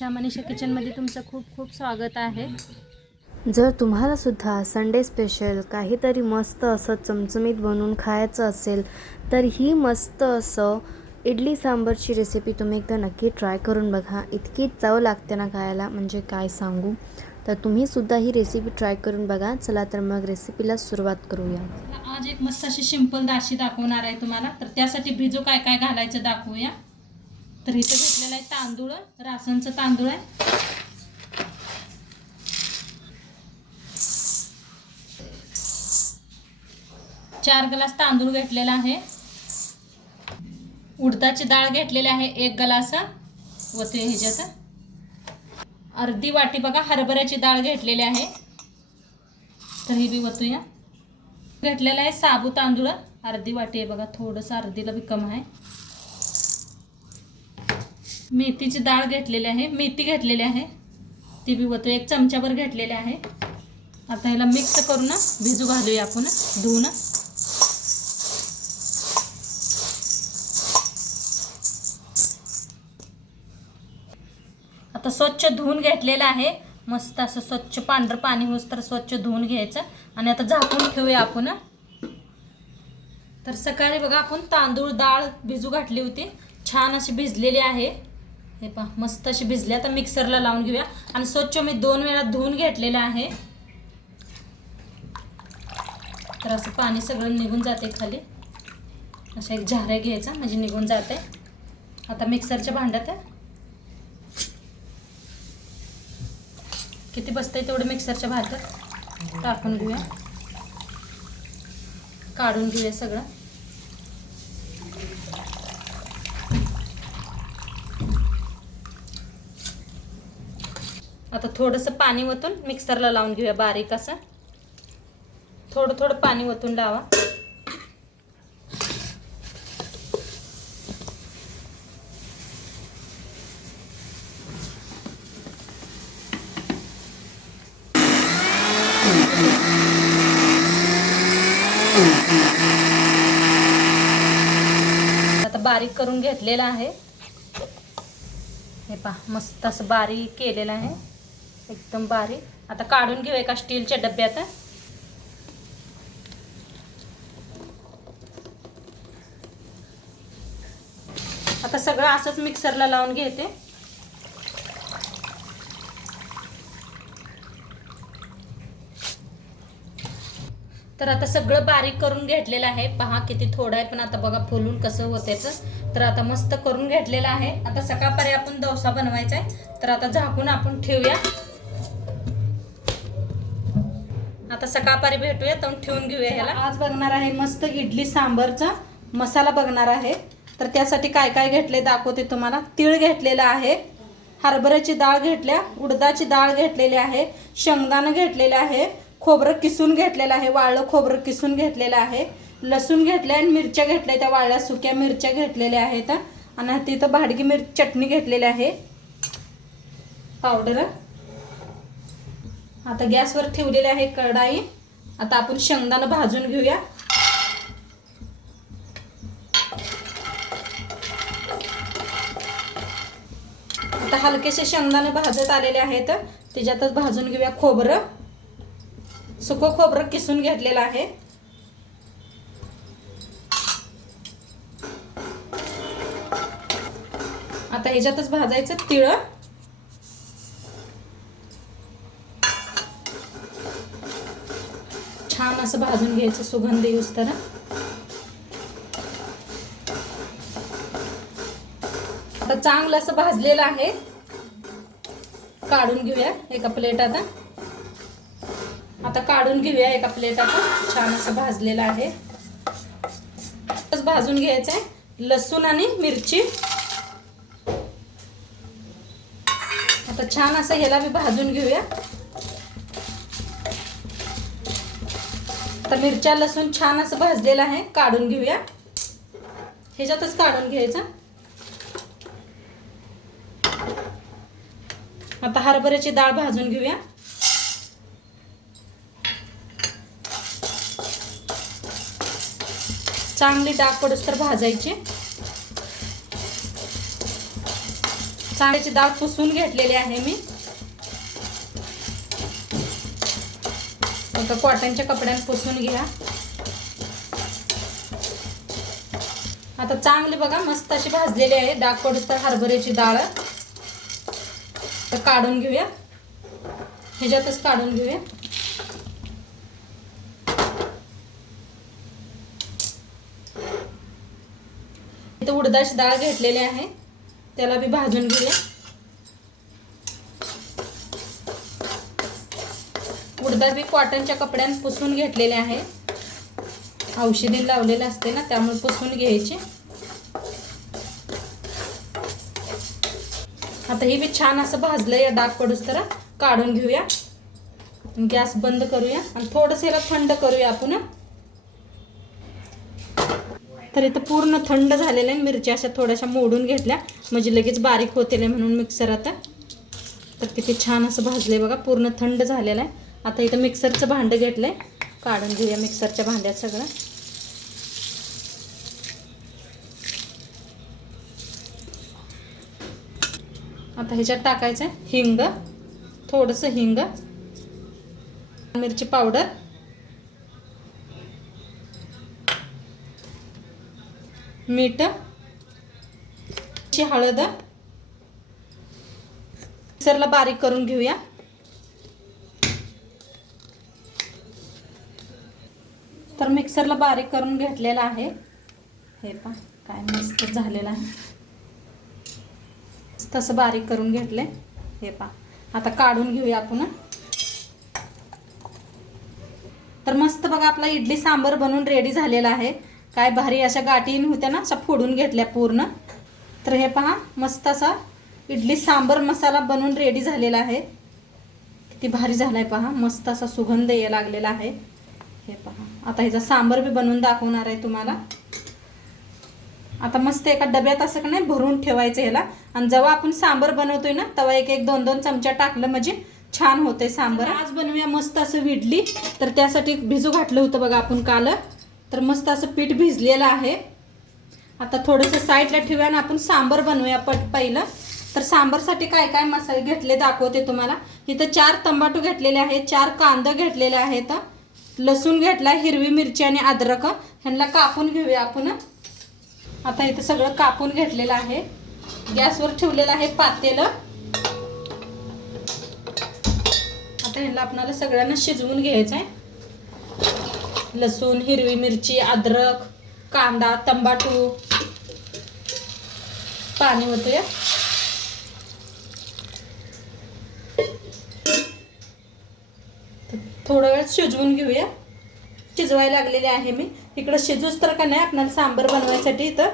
मनीषा किचनमध्ये तुमचं खूप खूप स्वागत आहे। जर तुम्हाला सुद्धा संडे स्पेशल काहीतरी मस्त असं चमचमीत बनवून खायचं असेल तर ही मस्त असं इडली सांबरची रेसिपी तुम्ही एकदा नक्की ट्राय करून बघा। इतकी चव लागते ना खायला, म्हणजे काय सांगू। तर तुम्ही सुद्धा ही रेसिपी ट्राय करून बघा। चला तर मग रेसिपीला सुरुवात करूया। आज एक मस्त अशी सिंपल दाशी दाखवणार आहे तुम्हाला। तर त्यासाठी भिजू काय काय घालायचं दाखवूया। तर इथं घेतलेला आहे तांदूळ, रासनचं तांदूळ आहे। 4 ग्लास तांदूळ घेतलेला आहे। उडदाची डाळ घेतलेली आहे 1 ग्लास व ते ह्याच्यात अर्धी वाटी बघा हरभऱ्याची डाळ घेतलेली आहे। तर ही बी वतूया। घेतलेला आहे साबू तांदूळ अर्धी वाटी आहे बघा, थोडंसं अर्धीला बी कम आहे। मेथीची डाळ घेतलेली आहे, मेथी घेतलेली आहे ती बी वतू 1 चमचाभर घेतलेली आहे। आता ह्याला मिक्स करून भिजू घालूया आपण धुवून। आता स्वच्छ धुवून घेतलेलं आहे, मस्त असं स्वच्छ पांढरं पाणी होस तर स्वच्छ धुवून घ्यायचं आणि आता झाकून ठेवूया आपण। तर सकाळी बघा आपण तांदूळ डाळ भिजू घातली होती, छान अशी भिजलेली आहे। हे पहा मस्त अशी भिजली। आता मिक्सरला लावून घेऊया आणि स्वच्छ मी 2 वेळा धुवून घेतलेलं आहे। तर असं पाणी सगळं निघून जाते खाली, अशा एक झाऱ्या घ्यायचा म्हणजे निघून जाते। आता मिक्सरच्या भांड्यात किती बसतंय तेवढं मिक्सरच्या भांड्यात टाकून घेऊया, काढून घेऊया सगळं। आता थोडंसं पाणी वतून मिक्सरला लावून घेऊया बारीक असं। थोडं थोडं पाणी वतून लावा। आता बारीक करून घेतलेला आहे। हे पहा मस्त असं बारीक केलेलं आहे, एकदम बारीक। आता काढून घेऊ एका स्टीलच्या डब्यात। आता सगळं असंच मिक्सरला लावून घेते। तर आता सगळं बारीक करून घेतलेलं आहे, पहा किती थोडं आहे पण आता बघा फुलून कसं होतेचं। तर आता मस्त करून घेतलेलं आहे। आता सकाळपर्यंत आपण डोसा बनवायचा आहे, तर आता झाकून आपण ठेवूया। आता सकाळपर्यंत भेटूया, तर ठेवून घेऊया ह्याला। आज बघणार आहे मस्त इडली सांबरचा मसाला बघणार आहे। तर त्यासाठी काय काय घेतले दाखवते तुम्हाला। तीळ घेतलेला आहे, हरभऱ्याची डाळ घेतल्या, उडदाची डाळ घेतलेली आहे, शेंगदाणे घेतलेले आहे, खोबरं किसून घेतलेलं आहे, वाळलं खोबरं किसून घेतलेलं आहे, लसूण घेतले आणि मिरच्या घेतल्या, त्या वाळल्या सुक्या मिरच्या घेतलेल्या आहेत आणि तिथं भाडगी मिरची चटणी घेतलेली आहे पावडर। आता गॅसवर ठेवलेली आहे कढाई। आता आपण शेंगदाणे भाजून घेऊया। आता हलकेसे शेंगदाणे भाजत आलेले आहेत, त्याच्यातच भाजून घेऊया खोबरं। सुकं खोबरं किसून घेतलेलं आहे। आता ह्याच्यातच भाजायचं तीळ। छान असं भाजून घ्यायचं सुगंध येऊस तर। आता चांगलं असं भाजलेलं आहे, काढून घेऊया एका प्लेटात। आता काढून घेऊया एका प्लेटात, छान असं भाजलेलं आहे। भाजून घ्यायचं आहे लसूण आणि मिरची। आता छान असं ह्याला बी भाजून घेऊया। आता मिरच्या लसूण छान असं भाजलेलं आहे, काढून घेऊया। ह्याच्यातच काढून घ्यायचं। आता हरभऱ्याची डाळ भाजून घेऊया। चांगली डाग पडूस तर भाजायची। चांगल्याची डाळ पुसून घेतलेली आहे मी. एका कॉटनच्या कपड्याने पुसून घ्या. आता चांगली बघा मस्त अशी भाजलेली आहे. डाग पडूस तर हरभऱ्याची डाळ तर काढून घेऊया. ह्याच्यातच काढून घेऊया. इथं उडदाची डाळ घेतलेली आहे, त्याला बी भाजून घेऊया. उडदा बी कॉटनच्या कपड्याने पुसून घेतलेले आहे. औषधी लावलेले असते ना, त्यामुळे पुसून घ्यायचे. आता हे बी छान असं भाजलं. या डाग पडूस तर काढून घेऊया. गॅस बंद करूया आणि थोडंसं याला थंड करूया आपण. तर इथं पूर्ण थंड झालेलं आहे. मिरच्या अशा थोड्याशा मोडून घेतल्या म्हणजे लगेच बारीक होतील म्हणून मिक्सर. आता तर किती छान असं भाजले बघा. पूर्ण थंड झालेलं आहे. आता इथं मिक्सरचं भांडं घेतलंय, काढून घेऊया मिक्सरच्या भांड्यात सगळं. आता ह्याच्यात टाकायचं आहे हिंग, थोडंसं हिंग, मिरची पावडर, मीठ, हळद. मिक्सरला बारीक करून घेऊया. तर मिक्सरला बारीक करून घेतलेला आहे. हे पहा काय मस्त झालेलं आहे. तसं बारीक करून घेतले. हे पहा आता काढून घेऊया आपण. तर मस्त बघा आपला इडली सांबर बनवून रेडी झालेला आहे. काय भारी अशा गाठी होत्या ना, अशा फोडून घेतल्या पूर्ण. तर हे पहा मस्त असा इडली सांबर मसाला बनवून रेडी झालेला आहे. किती भारी झालाय पहा. मस्त असा सुगंध यायला लागलेला आहे. हे पहा आता ह्याचा सांबर बी बनवून दाखवणार आहे तुम्हाला. आता मस्त एका डब्यात असं का नाही भरून ठेवायचं ह्याला. आणि जेव्हा आपण सांबर बनवतोय ना तेव्हा एक एक दोन दोन चमचा टाकलं म्हणजे छान होते सांबर. आज बनवूया मस्त असं इडली. तर त्यासाठी भिजू घातलं होतं बघा आपण काल. तर मस्त असं पीठ भिजलेलं आहे. आता थोडंसं साईडला ठेवूया आणि आपण सांबर बनवूया पहिलं. तर सांबरसाठी काय काय मसाले घेतले दाखवते तुम्हाला. इथं 4 टमाटो घेतलेले आहेत, 4 कांदा घेतलेले आहेत, लसूण घेतला, हिरवी मिरची आणि अद्रक. ह्यांना कापून घेऊया आपण. आता इथं सगळं कापून घेतलेलं आहे. गॅसवर ठेवलेलं आहे पातेलं. आता ह्याला आपल्याला सगळ्यांना शिजवून घ्यायचं आहे. लसूण, हिरवी मिरची, अद्रक, कांदा, टमाटो. पाणी होतोय. थोडा वेळ शिजवून घेऊया. शिजवायला लागलेले आहे मी. इकडं शिजूच तर का नाही आपल्याला सांबर बनवायसाठी इथं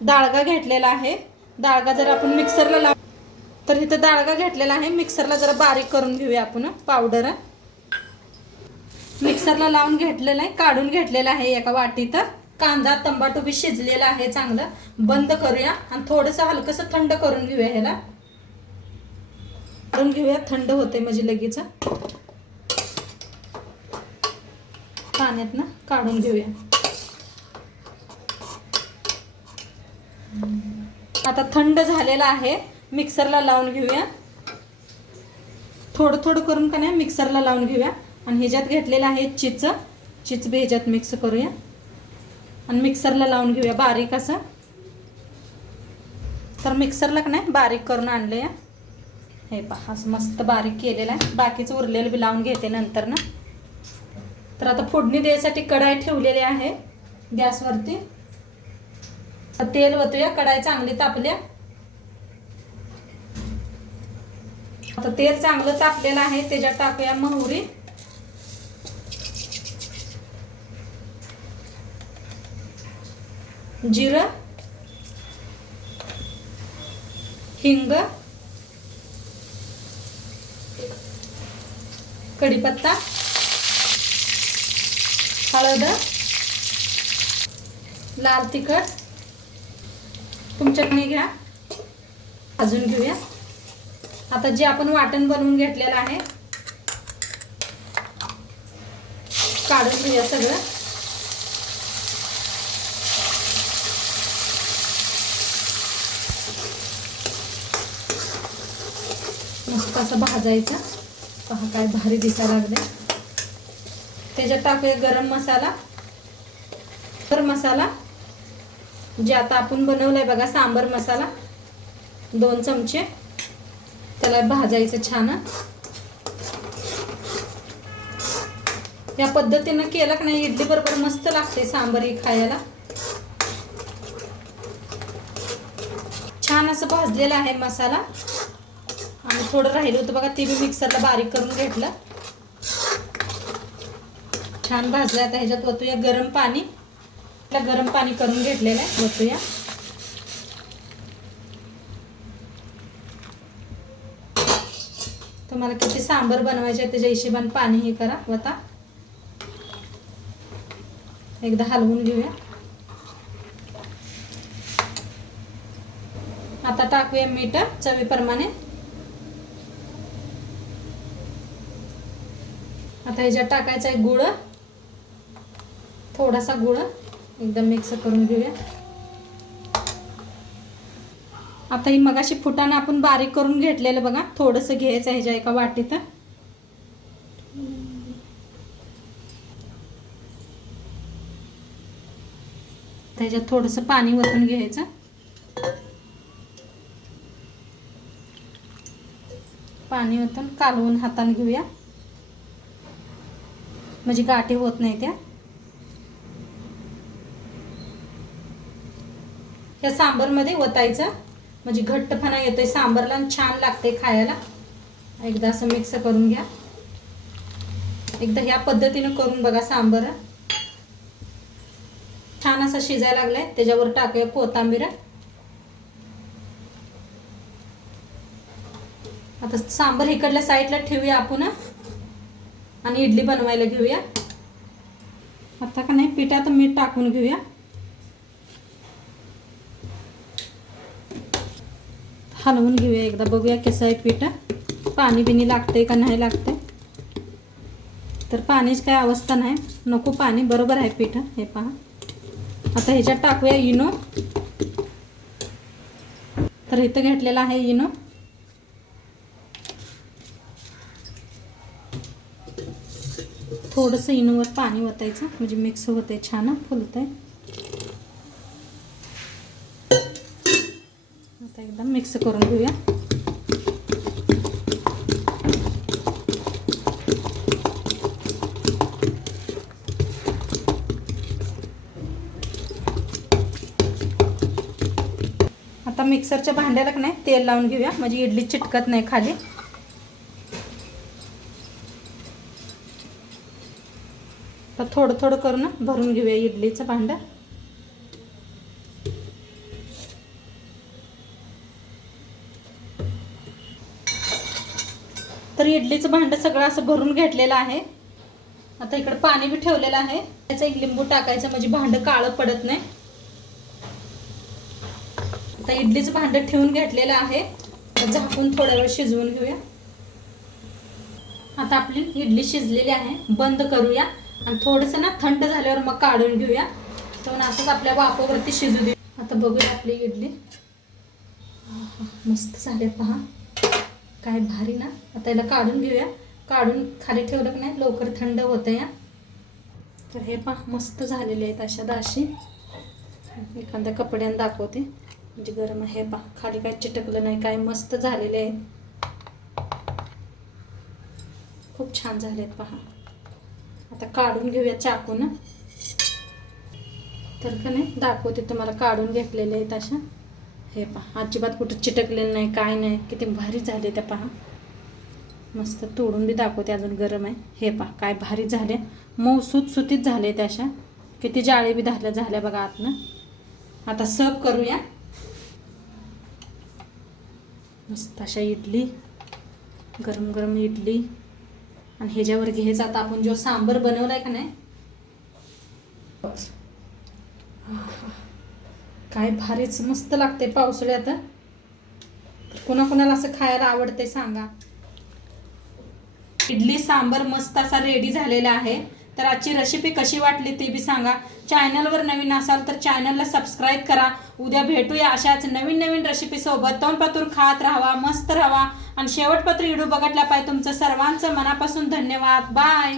डाळगा घेतलेला आहे. डाळगा जर आपण मिक्सरला लाव तर इथं डाळगा घेतलेला आहे. मिक्सरला जरा बारीक करून घेऊया आपण. पावडर मिक्सरला लावून घेतलेला आहे, काढून घेतलेला आहे एका वाटीत. कांदा टमाटो बी शिजलेला आहे. चांगलं बंद करूया आणि थोडंसं हलकंसं थंड करून घेऊया. ह्याला काढून घेऊया. थंड होते म्हणजे लगेच पाण्यात ना काढून घेऊया. आता थंड झालेला आहे. मिक्सरला लावून घेऊया. थोडं थोडं करून का नाही मिक्सरला लावून घेऊया. आणि ह्याच्यात घेतलेलं आहे चिच बी ह्याच्यात मिक्स करूया आणि मिक्सरला लावून घेऊया बारीक असं. तर मिक्सरला का नाही बारीक करून आणले. हे पहा असं मस्त बारीक केलेलं आहे. बाकीचं उरलेलं बी लावून घेते नंतर ना. तर आता फोडणी द्यायसाठी कढाई ठेवलेली आहे गॅसवरती. तेल ओतूया. कढाई चांगली तापल्या. आता तेल चांगलं तापलेलं आहे. त्याच्यात टाकूया मोहरी, जिरं, हिंग, कढीपत्ता, हळद, लाल तिखट, तुमच्याकडे घ्या. भाजून घेऊया. आता जे आपण वाटण बनवून घेतलेलं आहे काढून घेऊया सगळं. मस्त असं भाजायचं. पहा काय भारी दिसायला लागले. त्याच्यात टाकूया गरम मसाला. गरम मसाला जे आता आपण बनवलाय बघा सांबर मसाला 2 चमचे. त्याला भाजायचं छान. या पद्धतीनं केलं की नाही इडली बरोबर मस्त लागते सांबर ही खायला. छान असं भाजलेलं आहे मसाला. आणि थोडं राहिलं होतं बघा ते मी मिक्सरला बारीक करून घेतलं. छान भाजलं. आता ह्याच्यात ओतूया गरम पाणी. गरम पाणी करून घेतलेलं आहे ओतूया. तुम्हाला किती सांबर बनवायचे त्याच्या हिशोबाने पाणी हे करा. वता एकदा हलवून घेऊया. आता टाकूया मीठ चवीप्रमाणे. आता ह्याच्यात टाकायचा आहे गुळ. थोडासा गुळ एकदम मिक्स करून घेऊया. आता ही मगाशी फुटाणं आपण बारीक करून घेतलेलं बघा थोडंसं घ्यायचं ह्याच्या एका वाटीत. त्याच्यात थोडंसं पाणी ओतून घ्यायचं. पाणी ओतून कालवून हाताने घेऊया म्हणजे गाठी होत नाही त्या. या सांबरमध्ये ओतायचं म्हणजे घट्टपणा येतोय सांबरला आणि छान लागते खायला. एकदा असं मिक्स करून घ्या. एकदा ह्या पद्धतीने करून बघा सांबर. छान असा शिजायला लागलाय. त्याच्यावर टाकूया कोथिंबीर. आता सांबर इकडल्या साईडला ठेवूया आपण आणि इडली बनवायला घेऊया. आता का नाही पिठात मीठ टाकून घेऊया. हलवून घेऊया एकदा बघूया कसं आहे पीठ. पाणी बिनी लागतंय का नाही लागतंय. तर पाण्याची काय अवस्था नाही. नको पाणी बरोबर आहे पीठ. हे पहा. आता ह्याच्यात टाकूया इनो. तर इथं घेतलेला आहे इनो. थोडंसं इनोवर पाणी ओतायचं म्हणजे मिक्स होतंय छान फुलतंय. आता एकदम मिक्स करून घेऊया. आता मिक्सरच्या भांड्याला का नाही तेल लावून घेऊया म्हणजे इडली चिटकत नाही खाली. तर थोडं थोडं करून भरून घेऊया इडलीचं भांडं. तर इडलीचं भांडं सगळं असं भरून घेतलेलं आहे. आता इकडे पाणी बी ठेवलेलं आहे. त्याचं एक लिंबू टाकायचं म्हणजे भांडं काळं पडत नाही. आता इडलीचं भांडं ठेवून घेतलेलं आहे. झाकून थोडा वेळ शिजवून घेऊया. आता आपली इडली शिजलेली आहे. बंद करूया आणि थोडंसं ना थंड झाल्यावर मग काढून घेऊया. तर असंच आपल्या वाफेवरती शिजू दे. आता बघूया आपली इडली. मस्त झाले पहा काय भारी ना. आता याला काढून घेऊया. काढून खाली ठेवलं की नाही लवकर थंड होतं या. तर हे पहा मस्त झालेले आहेत अशा दाशी. एखाद्या कपड्याने दाखवते म्हणजे गरम आहे. पहा खाली काय चिटकलं नाही काय मस्त झालेले आहेत. खूप छान झाले आहेत पहा. आता काढून घेऊया चाकून. तर का नाही दाखवते तुम्हाला काढून घेतलेले आहेत अशा. हे पहा अजिबात कुठं चिटकलेलं नाही काय नाही. किती भारी झाले त्या पहा. मस्त तोडून बी दाखवते अजून गरम आहे. हे पहा काय भारी झाले. मऊ सुटसुटीत झाले त्या अशा. किती जाळी बी झाल्या बघा आतनं. आता सर्व करूया. मस्त अशा इडली गरम गरम इडली. आणि ह्याच्यावर घ्यायचा आता आपण जो सांबर बनवलाय का नाही काय भारीच मस्त लागते पावसाळ्यात. कोणाकोणाला असं खायला आवडते सांगा. इडली सांबर मस्त असा रेडी झालेला आहे. तर आजची रेसिपी कशी वाटली ते बी सांगा. चॅनलवर नवीन असाल तर चॅनलला सबस्क्राईब करा. उद्या भेटूया अशाच नवीन नवीन रेसिपीसोबत. तोंडपातूर खात राहावा, मस्त राहावा आणि शेवटपत्र व्हिडिओ बघितला पाहिजे. तुमचं सर्वांचं मनापासून धन्यवाद. बाय.